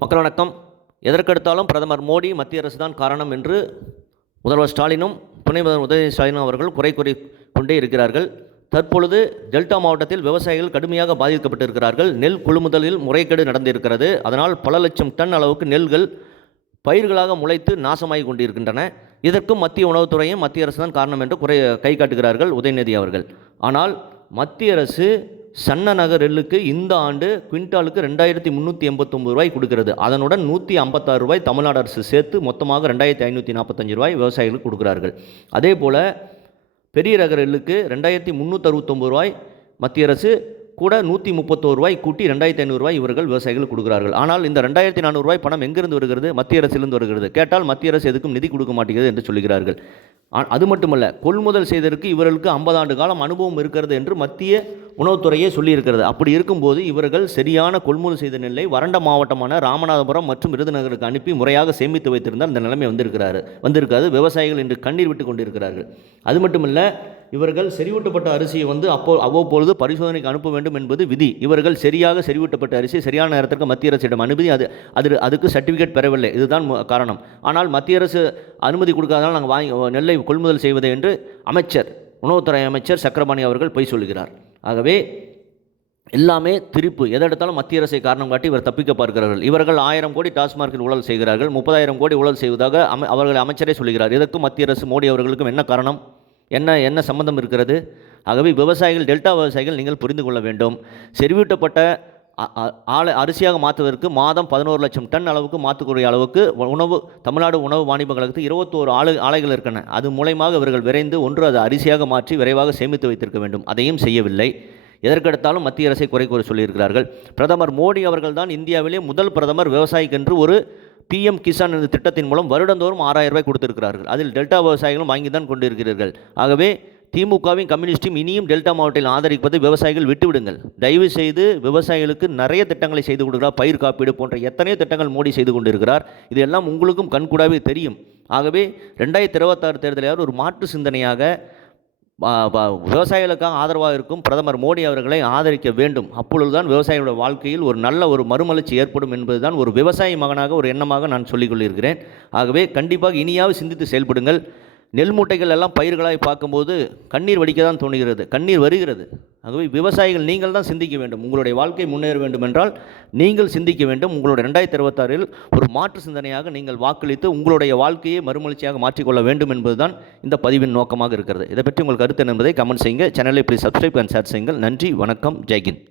மக்கள் வணக்கம். எதற்கெடுத்தாலும் பிரதமர் மோடி, மத்திய அரசு தான் காரணம் என்று முதல்வர் ஸ்டாலினும் துணை முதல்வர் உதயநிதி ஸ்டாலினும் அவர்கள் குறை கூறி கொண்டே இருக்கிறார்கள். தற்பொழுது டெல்டா மாவட்டத்தில் விவசாயிகள் கடுமையாக பாதிக்கப்பட்டிருக்கிறார்கள். நெல் கொள்முதலில் முறைகேடு நடந்திருக்கிறது. அதனால் பல லட்சம் டன் அளவுக்கு நெல்கள் பயிர்களாக முளைத்து நாசமாகி கொண்டிருக்கின்றன. இதற்கும் மத்திய உணவுத்துறையும் மத்திய அரசு தான் காரணம் என்று கை காட்டுகிறார்கள் உதயநிதி அவர்கள். ஆனால் மத்திய அரசு சன்ன நகர் நெல்லுக்கு இந்த ஆண்டு குவிண்டாலுக்கு 2389 ரூபாய் கொடுக்கிறது. அதனுடன் 156 ரூபாய் தமிழ்நாடு அரசு சேர்த்து மொத்தமாக 2545 ரூபாய் விவசாயிகளுக்கு கொடுக்கிறார்கள். அதே போல் பெரிய ரக நெல்லுக்கு 2369 ரூபாய் மத்திய அரசு கூட 131 ரூபாய் கூட்டி 2500 ரூபாய் இவர்கள் விவசாயிகள் கொடுக்கிறார்கள். ஆனால் இந்த 2400 ரூபாய் பணம் எங்கிருந்து வருகிறது? மத்திய அரசிலிருந்து வருகிறது. கேட்டால் மத்திய அரசு எதுக்கும் நிதி கொடுக்க மாட்டேங்கிறது என்று சொல்கிறார்கள். அது மட்டுமல்ல, கொள்முதல் செய்ததற்கு இவர்களுக்கு 50 ஆண்டு காலம் அனுபவம் இருக்கிறது என்று மத்திய உணவுத்துறையே சொல்லியிருக்கிறது. அப்படி இருக்கும்போது இவர்கள் சரியான கொள்முதல் செய்த நெல்லை வறண்ட மாவட்டமான ராமநாதபுரம் மற்றும் விருதுநகருக்கு அனுப்பி முறையாக சேமித்து வைத்திருந்தால் இந்த நிலைமை வந்திருக்காது. விவசாயிகள் இன்று கண்ணீர் விட்டு கொண்டிருக்கிறார்கள். அது மட்டுமல்ல, இவர்கள் செறிவூட்டப்பட்ட அரிசியை அவ்வப்பொழுது பரிசோதனைக்கு அனுப்ப வேண்டும் என்பது விதி. இவர்கள் சரியாக செறிவூட்டப்பட்ட அரிசி சரியான நேரத்திற்கு மத்திய அரசிடம் அனுமதி அதுக்கு சர்டிஃபிகேட் பெறவில்லை. இதுதான் காரணம். ஆனால் மத்திய அரசு அனுமதி கொடுக்காதனால் நாங்கள் நெல்லை கொள்முதல் செய்வது என்று உணவுத்துறை அமைச்சர் சக்கரபாணி அவர்கள் பொய் சொல்கிறார். ஆகவே எல்லாமே திருப்பு. எதெடுத்தாலும் மத்திய அரசை காரணம் காட்டி இவர் தப்பிக்க பார்க்கிறார்கள். இவர்கள் 1000 கோடி டாஸ்மார்க்கில் ஊழல் செய்கிறார்கள், 30,000 கோடி ஊழல் செய்வதாக அவர்கள் அமைச்சரே சொல்கிறார். இதற்கும் மத்திய அரசு மோடி அவர்களுக்கும் என்ன காரணம்? என்ன சம்பந்தம் இருக்கிறது? ஆகவே விவசாயிகள், டெல்டா விவசாயிகள், நீங்கள் புரிந்து கொள்ள வேண்டும். செறிவூட்டப்பட்ட அரிசியாக மாற்றுவதற்கு மாதம் 11 லட்சம் டன் அளவுக்கு மாற்றக்கூடிய அளவுக்கு தமிழ்நாடு உணவு வாணிப கழகத்துக்கு 21 ஆலைகள் இருக்கின்றன. அது மூலமாக இவர்கள் விரைந்து அது அரிசியாக மாற்றி விரைவாக சேமித்து வைத்திருக்க வேண்டும். அதையும் செய்யவில்லை. எதற்கெடுத்தாலும் மத்திய அரசை குறை கூறி சொல்லியிருக்கிறார்கள். பிரதமர் மோடி அவர்கள் தான் இந்தியாவிலே முதல் பிரதமர் விவசாயிக்கென்று ஒரு PM கிசான் என்ற திட்டத்தின் மூலம் வருடந்தோறும் 6000 ரூபாய் கொடுத்திருக்கிறார்கள். அதில் டெல்டா விவசாயிகளும் வாங்கி தான் கொண்டிருக்கிறீர்கள். ஆகவே திமுகவின் கம்யூனிஸ்டும் இனியும் டெல்டா மாவட்டத்தில் ஆதரிப்பதை விவசாயிகள் விட்டுவிடுங்கள். தயவு செய்து விவசாயிகளுக்கு நிறைய திட்டங்களை செய்து கொடுக்கிறார். பயிர் காப்பீடு போன்ற எத்தனையோ திட்டங்கள் மோடி செய்து கொண்டிருக்கிறார். இதெல்லாம் உங்களுக்கும் கண்கூடாவே தெரியும். ஆகவே 2026 தேர்தலில் ஒரு மாற்று சிந்தனையாக விவசாயிகளுக்காக ஆதரவாக இருக்கும் பிரதமர் மோடி அவர்களை ஆதரிக்க வேண்டும். அப்பொழுதுதான் விவசாயிகளுடைய வாழ்க்கையில் ஒரு நல்ல மறுமலர்ச்சி ஏற்படும் என்பதுதான் ஒரு விவசாயி மகனாக ஒரு எண்ணமாக நான் சொல்லிக் கொள்ளிருக்கிறேன். ஆகவே கண்டிப்பாக இனியாவது சிந்தித்து செயல்படுங்கள். நெல் மூட்டைகள் எல்லாம் பயிர்களாக பார்க்கும்போது கண்ணீர் வடிக்க தான் தோணுகிறது, கண்ணீர் வருகிறது. ஆகவே விவசாயிகள் நீங்கள் தான் சிந்திக்க வேண்டும். உங்களுடைய வாழ்க்கை முன்னேற வேண்டும் என்றால் நீங்கள் சிந்திக்க வேண்டும். உங்களுடைய 2026 ஒரு மாற்று சிந்தனையாக நீங்கள் வாக்களித்து உங்களுடைய வாழ்க்கையை மறுமலர்ச்சியாக மாற்றிக்கொள்ள வேண்டும் என்பதுதான் இந்த பதிவின் நோக்கமாக இருக்கிறது. இதை பற்றி உங்கள் கருத்து என்பதை கமெண்ட் செய்யுங்க. சேனலை ப்ளீஸ் சப்ஸ்கிரைப் அண்ட் ஷேர் செய்யுங்கள். நன்றி, வணக்கம், ஜெய்ஹிந்த்.